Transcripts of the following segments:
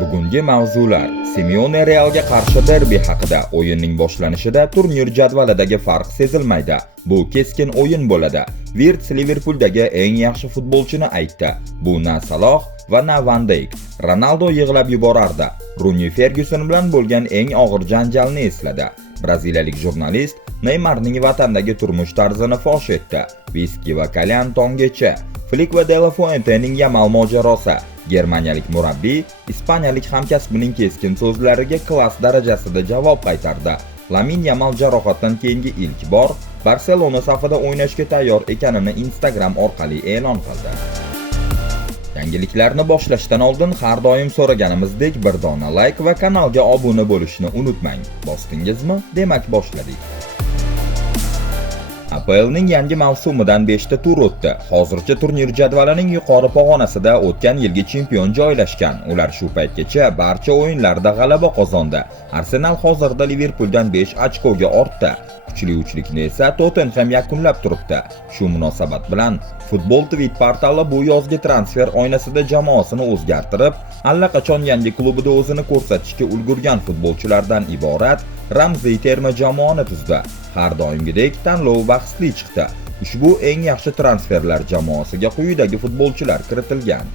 Bugungi mavzular: Simeone Realga qarshi derbi haqida. O'yinning boshlanishida turnir jadvalidagi farq sezilmaydi. Bu keskin o'yin bo'ladi. Wirtz Liverpuldagi eng yaxshi futbolchini aytdi. Bu na Saloh va na Van Dijk. Ronaldo yig'lab yuborardi. Rooney Ferguson bilan bo'lgan eng og'ir janjalni esladi. Braziliyalik jurnalist Neymarning vatandagi turmush tarzini fosh etdi. Viski va kalyan tongacha. Flick va De La Fuentening Yamal mojarosi. Germaniyalik murabbiy ispaniyalik hamkasbining keskin so'zlariga klass darajasida javob qaytardi. Lamine Yamal jarohatdan keyingi ilk bor Barselona safida o'ynashga tayyor ekanini Instagram orqali e'lon qildi. Yangiliklarni boshlashdan oldin har doim so'raganimizdek bir dona like va kanalga obuna bo'lishni unutmang. Bosdingizmi? Demak boshladik. APLning yangi mavsumidan 5 ta tur o'tdi. Hozircha turnir jadvalining yuqori pog'onasida o'tgan yilgi chempion joylashgan. Ular shu paytgacha barcha o'yinlarda g'alaba qozondi. Arsenal hozirda Liverpooldan 5 ochkoga ortda. Kuchli uchlikni esa Tottenham yakunlab turibdi. Shu munosabat bilan Futbol Tweet portali bu yozgi transfer oynasida jamoasini o'zgartirib, allaqachon yangi klubida o'zini ko'rsatishga ulgurgan futbolchilardan iborat ramziy terma jamoani tuzdi. Har doimgidek tanlov bahsli chiqdi. Ushbu eng yaxshi transferlar jamoasiga quyidagi futbolchilar kiritilgan: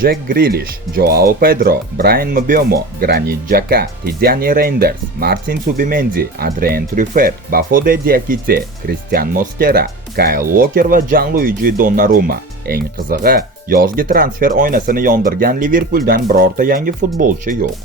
Jack Grealish, Joao Pedro, Bryan Mbeumo, Granit Xhaka, Tiziani Reinders, Martin Subimendi, Adrien Truffert, Bafode Diakite, Christian Mosquera, Kyle Walker va Gianluigi Donnarumma. Eng qizig'i, yozgi transfer oynasini yondirgan Liverpooldan birorta yangi futbolchi yo'q.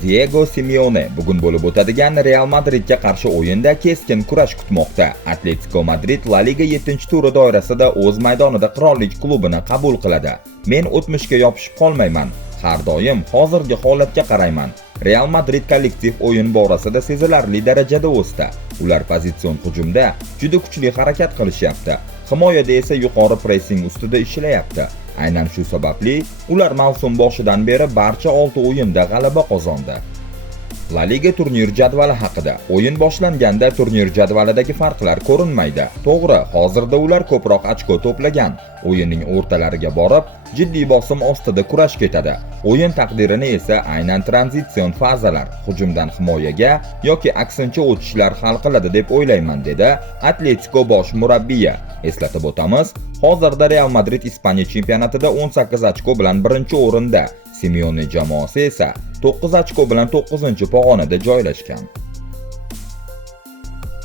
Diego Simeone bugun bo'lib o'tadigan Real Madridga qarshi o'yinda keskin kurash kutmoqda. Atletico Madrid La Liga 7-turi doirasida o'z maydonida qirollik klubini qabul qiladi. Men o'tmishga yopishib qolmayman. Har doim hozirgi holatga qarayman. Real Madrid kollektiv o'yin borasida sezilarli darajada o'sdi. Ular pozitsion hujumda juda kuchli harakat qilishyapti. Himoyada esa yuqori pressing ustida ishlayapti. Aynan shu sababli ular mavsum boshidan beri barcha 6 o'yinda g'alaba qozondi. La Liga turnir jadvali haqida. O'yin boshlanganda turnir jadvalidagi farqlar ko'rinmaydi. To'g'ri, hozirda ular ko'proq ochko to'plagan. O'yinning o'rtalariga borib, jiddiy bosim ostida kurash ketadi. O'yin taqdirini esa aynan tranzitsion fazalar, hujumdan himoyaga yoki aksincha o'tishlar hal qiladi deb o'ylayman, dedi Atletico bosh murabbiyi. Eslatib o'tamiz, hozirda Real Madrid Ispaniya chempionatida 18 ochko bilan birinchi o'rinda. Simeone jamoasi esa 9 ochko bilan 9-pog'onada joylashgan.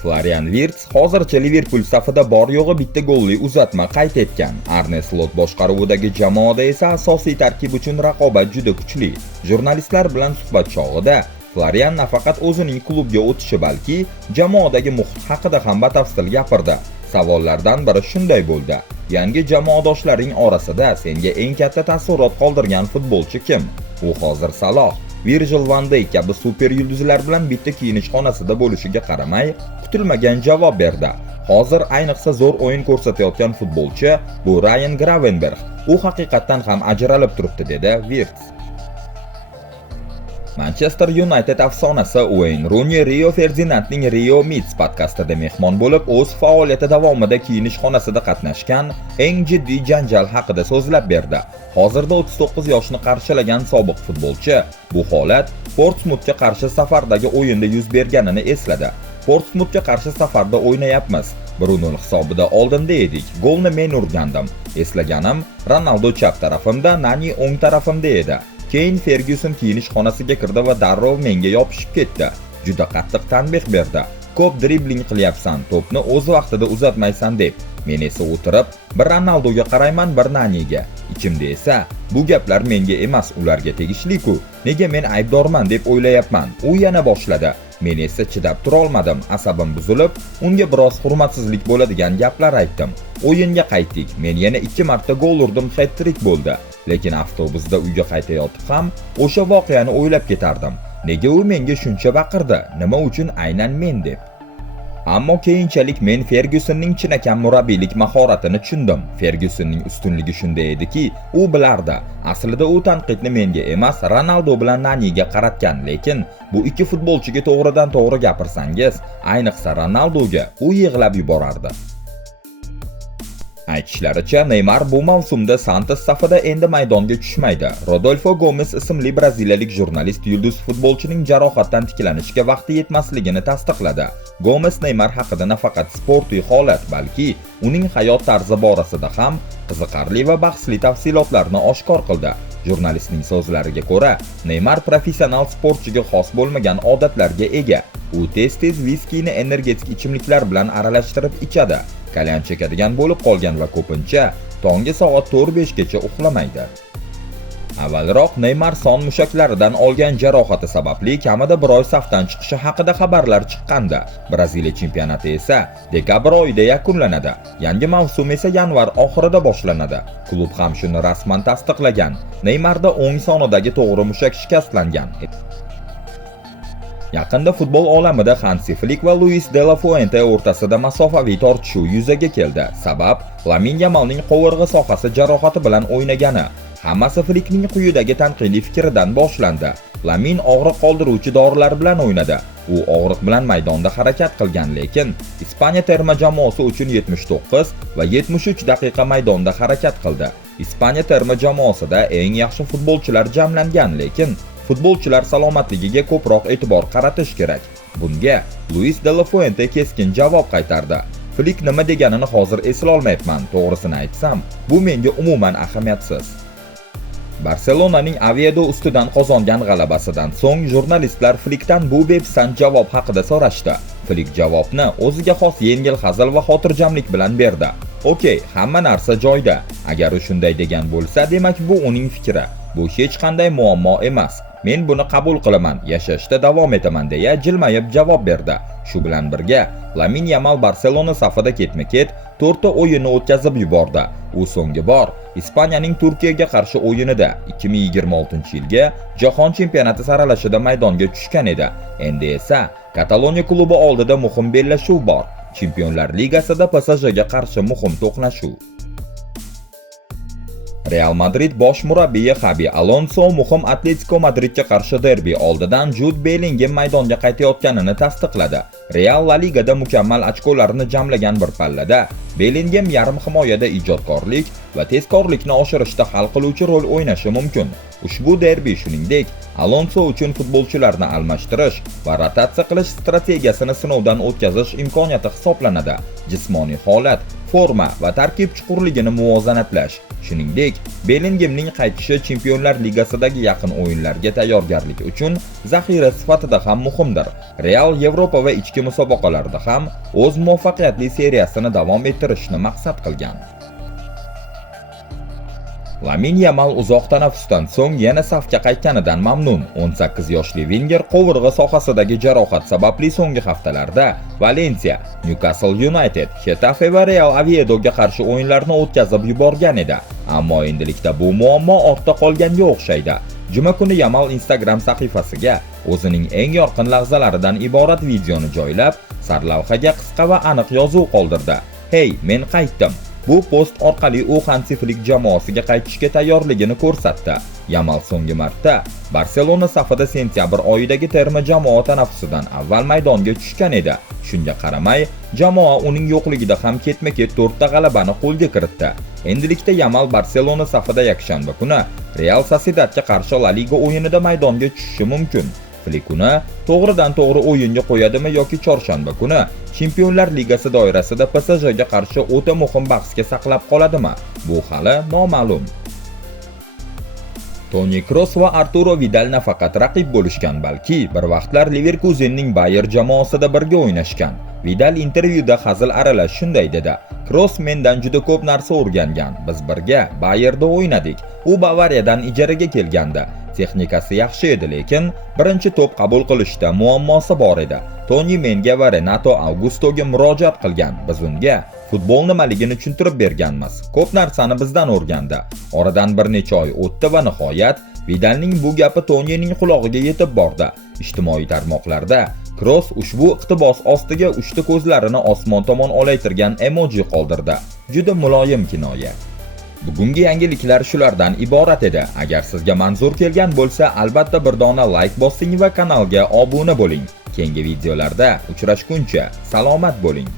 Florian Wirtz hozircha Liverpool safida bor yo'g'i bitta golli uzatma qayd etgan. Arne Slot boshqaruvidagi jamoada esa asosiy tarkib uchun raqobat juda kuchli. Jurnalistlar bilan suhbat chog'ida Florian nafaqat o'zining klubga o'tishi, balki jamoadagi muhit haqida ham batafsil gapirdi. Savollardan biri shunday bo'ldi: yangi jamoadoshlaring orasida senga eng katta taassurot qoldirgan futbolchi kim? U hozir Saloh, Virgil van Dijk kabi super yulduzlar bilan bitta kiyinish xonasida bo'lishiga qaramay, kutilmagan javob berdi. Hozir ayniqsa zo'r o'yin ko'rsatayotgan futbolchi bu Ryan Gravenberch. U haqiqatan ham ajralib turibdi, dedi Wirtz. Manchester United afsonasi Wayne Rooney Rio Ferdinandning Rio Meets podkastida mehmon bo'lib, o'z faoliyati davomida kiyinish xonasida qatnashgan eng jiddiy janjal haqida so'zlab berdi. Hozirda 39 yoshni qarshilagan sobiq futbolchi bu holat Portsmouthga qarshi safardagi o'yinda yuz berganini esladi. Portsmouthga qarshi safarda o'ynayapmiz. 1-0 hisobida oldinda edik. Golni men urgandim. Eslaganim, Ronaldo chap tarafimda, Nani o'ng tarafimda edi. Keyin Ferguson kiyinish xonasiga kirdi va darrov menga yopishib ketdi. Juda qattiq tanbeh berdi. Ko'p dribling qilyapsan, to'pni o'z vaqtida uzatmaysan deb. Men esa o'tirib, bir Ronaldoga qarayman, bir Naniga. Ichimda esa bu gaplar menga emas, ularga tegishli-ku. Nega men aybdorman deb o'ylayapman. U yana boshladi. Men esa chidab tura olmadim, asabim buzilib, unga biroz hurmatsizlik bo'ladigan gaplar aytdim. O'yinga qaytdik. Men yana 2 marta gol urdim, hat-trick bo'ldi. Lekin avtobusda uyga qaytayotib ham o'sha voqeani o'ylab ketardim. Nega u menga shuncha baqirdi? Nima uchun aynan men deb? Ammo keyinchalik men Fergusonning chinakam murabbiylik mahoratini tushundim. Fergusonning ustunligi shunda ediki, u bilardi. Aslida u tanqidni menga emas, Ronaldo bilan Naniga qaratgan, lekin bu ikki futbolchiga to'g'ridan to'g'ri gapirsangiz, ayniqsa Ronaldoga u yig'lab yuborardi. Aytishlaricha, Neymar bu mavsumda Santos safida endi maydonga tushmaydi. Rodolfo Gomes ismli braziliyalik jurnalist yulduz futbolchining jarohatdan tiklanishga vaqti yetmasligini tasdiqladi. Gomes Neymar haqida nafaqat sportiy holat, balki uning hayot tarzi borasida ham qiziqarli va bahsli tafsilotlarni oshkor qildi. Jurnalistning so'zlariga ko'ra, Neymar professional sportchiga xos bo'lmagan odatlarga ega. U tez-tez viskini energetik ichimliklar bilan aralashtirib ichadi. Kalyan chekadigan bo'lib qolgan va ko'pincha tongi soat 4-5 gacha uxlamaydi. Avvalroq Neymar son mushaklaridan olgan jarohati sababli kamida bir oy safdan chiqishi haqida xabarlar chiqqandi. Braziliya chempionati esa dekabr oyida yakunlanadi. Yangi mavsum esa yanvar oxirida boshlanadi. Klub ham shuni rasman tasdiqlagan. Neymarda o'ng sonidagi to'g'ri mushak shikastlangan. Yaqinda futbol olamida Hansi Flick va Luis de la Fuente o'rtasida masofaviy tortishuv yuzaga keldi. Sabab Lamine Yamalning qovurg'a sohasi jarohati bilan o'ynagani. Hammasi Flickning quyidagi tanqidiy fikridan boshlandi. Lamine og'riq qoldiruvchi dorilar bilan o'ynadi. U og'riq bilan maydonda harakat qilgan, lekin Ispaniya terma jamoasi uchun 79 va 73 daqiqa maydonda harakat qildi. Ispaniya terma jamoasida eng yaxshi futbolchilar jamlangan, lekin futbolchilar salomatligiga ko'proq e'tibor qaratish kerak. Bunga Luis de la Fuente keskin javob qaytardi. Flick nima deganini hozir eslay olmayapman. To'g'risini aytsam, bu menga umuman ahamiyatsiz. Barselonaning Oviedo ustidan qozongan g'alabasidan so'ng jurnalistlar Flickdan bu bepisand javob haqida so'rashdi. Flick javobni o'ziga xos yengil hazil va xotirjamlik bilan berdi. Okey, hamma narsa joyida. Agar u shunday degan bo'lsa, demak bu uning fikri. Bu hech qanday muammo emas. Men buni qabul qilaman, yashashda davom etaman deya jilmayib javob berdi. Shu bilan birga Lamine Yamal Barselona safida ketma-ket 4 ta o'yinni o'tkazib yubordi. U so'nggi bor Ispaniyaning Turkiyaga qarshi o'yinida 2026-yilga Jahon chempionati saralashida maydonga tushgan edi. Endi esa Kataloniya klubi oldida muhim bellashuv bor. Chempionlar Ligasida PSJga qarshi muhim to'qnashuv. Real Madrid bosh murabbiyi Xabi Alonso muhim Atletico Madridga qarshi derbi oldidan Jude Bellingham maydonga qaytayotganini tasdiqladi. Real La Ligada mukammal ochkolarni jamlagan bir pallada Bellingham yarim himoyada ijodkorlik va tezkorlikni oshirishda hal qiluvchi rol o'ynashi mumkin. Ushbu derbi shuningdek Alonso uchun futbolchilarni almashtirish va rotatsiya qilish strategiyasini sinovdan o'tkazish imkoniyati hisoblanadi. Jismoniy holat, forma va tarkib chuqurligini muvozanatlash. Shuningdek, Bellinghamning qaytishi Chempionlar Ligasidagi yaqin o'yinlarga tayyorgarlik uchun zaxira sifatida ham muhimdir. Real Yevropa va ichki musobaqalarda ham o'z muvaffaqiyatli seriyasini davom ettirishni maqsad qilgan. Lamine Yamal uzoq tanaffusdan so'ng yana safga qaytganidan mamnun. 18 yoshli Wenger qovurg'a sohasidagi jarohat sababli so'nggi haftalarda Valencia, Newcastle United, Getafe va Real Oviedoga qarshi o'yinlarni o'tkazib yuborgan edi. Ammo endilikda bu muammo ortda qolganga o'xshaydi. Juma kuni Yamal Instagram sahifasiga o'zining eng yorqin lahzalaridan iborat videoni joylab, sarlavhaga qisqa va aniq yozuv qoldirdi. Hey, men qaytdim. Bu post orqali u Hansi Flick jamoasiga qaytishga tayyorligini ko'rsatdi. Yamal so'nggi marta Barselona safida sentyabr oyidagi terma jamoa tanaffusidan avval maydonga tushgan edi. Shunga qaramay, jamoa uning yo'qligida ham ketma-ket 4 ta g'alabani qo'lga kiritdi. Endilikda Yamal Barselona safida yakshanba kuni Real Sociedadga qarshi La Liga o'yinida maydonga tushishi mumkin. Flick uni to'g'ridan-to'g'ri o'yinga qo'yadimi yoki chorshanba kuni Chempionlar Ligasi doirasida PSJga qarshi o'ta muhim bahsga saqlab qoladimi? Bu hali noma'lum. Toni Kroos va Arturo Vidal nafaqat raqib bo'lishgan, balki bir vaqtlar Leverkusenning Bayer jamoasida birga o'ynashgan. Vidal intervyuda hazil aralash shunday dedi: "Kroos mendan juda ko'p narsa o'rgangan. Biz birga Bayerda o'ynadik. U Bavariyadan ijaraga kelgandi. Texnikasi yaxshi edi, lekin birinchi to'p qabul qilishda muammosi bor edi. Toni menga va Renato Augustoga murojaat qilgan. Biz unga futbol nimaligini tushuntirib berganmiz. Ko'p narsani bizdan o'rgandi. Oradan bir necha oy o'tdi va nihoyat Vidalning bu gapi Tonining qulog'iga yetib bordi. Ijtimoiy tarmoqlarda Kroos ushbu iqtibos ostiga uchta ko'zlarini osmon tomon olaytirgan emoji qoldirdi. Juda muloyim kinoya. Bugungi yangiliklar shulardan iborat edi. Agar sizga manzur kelgan bo'lsa, albatta bir dona like bosing va kanalga obuna bo'ling. Keyingi videolarda uchrashguncha salomat bo'ling.